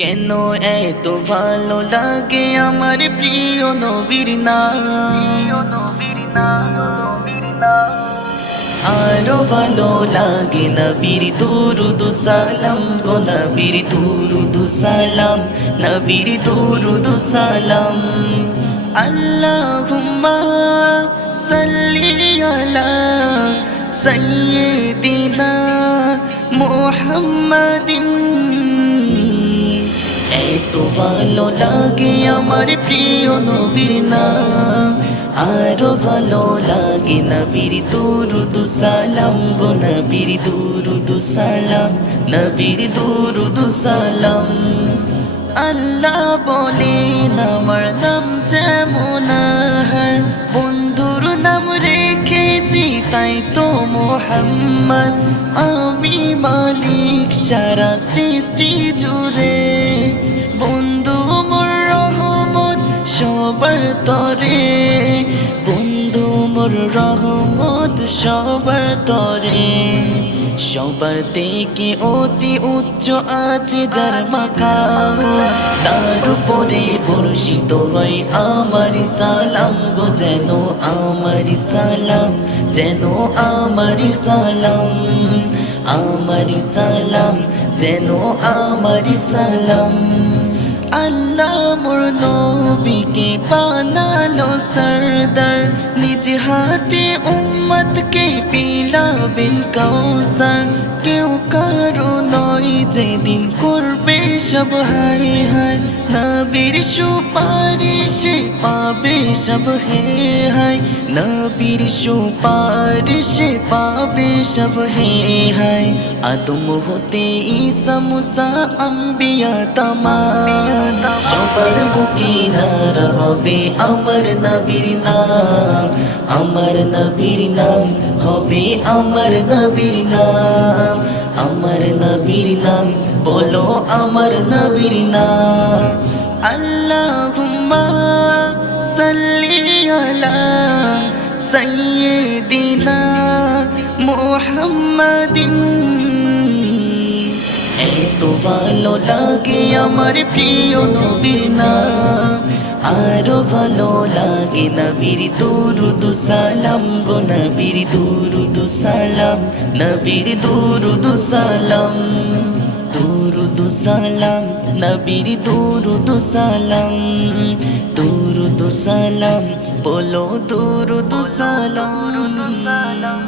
কেন এত ভালো লাগে আমার প্রিয় নবীর নাম, আরো ভালো লাগে নবীর দুরুদ সালাম গো নবীর দুরুদ সালাম, নবীর দুরুদ সালাম। আল্লাহুম্মা সাল্লি আলা সাইয়্যিদিনা মুহাম্মাদিন। এত ভালো লাগে আমার প্রিয় নবীর নাম, আরো ভালো লাগে নবীর দুরুদ সালাম গো নবীর দুরুদ সালাম, নবীর দুরুদ সালাম। আল্লাহ বলেন আমার নাম যেমন আহার, বন্ধুর নাম রেখেছি তাই তো মোহাম্মদ। আমি মালিক সারা সৃষ্টি জুড়ে, বন্ধু মোর রহমত সবার তরে, বন্ধু মোর রহমত সবার তরে। সবার থেকে অতি উচ্চ আছে যার মাকাম, তার উপরে বর্ষিত হয় আমার সালাম গো, যেন আমার সালাম, যেন আমার সালাম, আমার সালাম, যেন আমার সালাম। আল্লাহ মোর নবীকে বানালো সরদার, নিজ হাতে উম্মতকে পিলাবেন কাউসার। কেউ কারো নয় যেদিন করবে সব হায় হায়, নবীর সুপারিশে পাবে সব হে হায়, নবীর সুপারিশে পাবে সব হে হায়। আদম হতে ঈসা মুসা আম্বিয়া তামাম, সবার বুকে নার হবে আমার নবীর নাম, আমার নবীর নাম হবে আমার নবীর নাম, আমার নবীর নাম বলো আমার নবীর নাম। আল্লাহুম্মা সাল্লি আলা সাইয়্যিদিনা মুহাম্মাদিন। এত ভালো লাগে আমার প্রিয় নবীর নাম, আরো ভালো লাগে নবীর দুরুদ সালাম গো নবীর দুরুদ সালাম, নবীর দুরুদ সালাম, দুরুদ সালাম, নবীর দুরুদ সালাম, দুরুদ সালাম বলো দুরুদ সালাম।